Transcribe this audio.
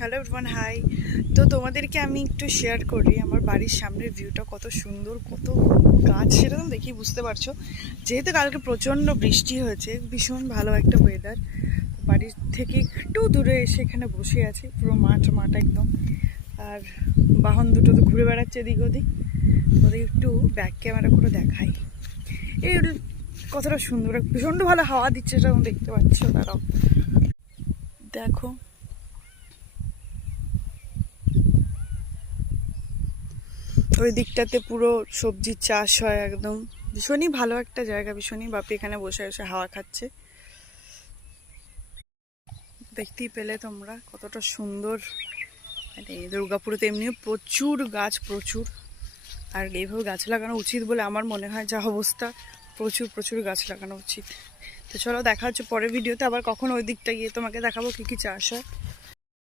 Hello everyone, high. তো তোমাদেরকে আমি একটু শেয়ার করি আমার বাড়ির সামনের ভিউটা কত সুন্দর, কত গাছ সেটা তো দেখি বুঝতে পারছো। যেহেতু কালকে প্রচণ্ড বৃষ্টি হয়েছে, ভীষণ ভালো একটা ওয়েদার। বাড়ির থেকে একটু দূরে এসে এখানে বসে আছি, পুরো মাঠ একদম। আর বাহন দুটো তো ঘুরে বেড়াচ্ছে এদিক ওদিক, ওদের একটু ব্যাক ক্যামেরা করে দেখাই। এই কতটা সুন্দর, ভীষণ ভালো হাওয়া দিচ্ছে, সেটা দেখতে পাচ্ছ। তারাও দেখো, ওই দিকটাতে পুরো সবজির চাষ হয় একদম। ভীষণই ভালো একটা জায়গা, ভীষণই। বাপি এখানে বসে বসে হাওয়া খাচ্ছে, দেখতেই পেলে তোমরা কতটা সুন্দর। মানে দুর্গাপুরে তো এমনিও প্রচুর গাছ, প্রচুর। আর এইভাবে গাছ লাগানো উচিত বলে আমার মনে হয়, যা অবস্থা প্রচুর প্রচুর গাছ লাগানো উচিত। তো চলো, দেখা হচ্ছে পরের ভিডিওতে আবার, কখন ওই দিকটা গিয়ে তোমাকে দেখাবো কী কী চাষ হয়।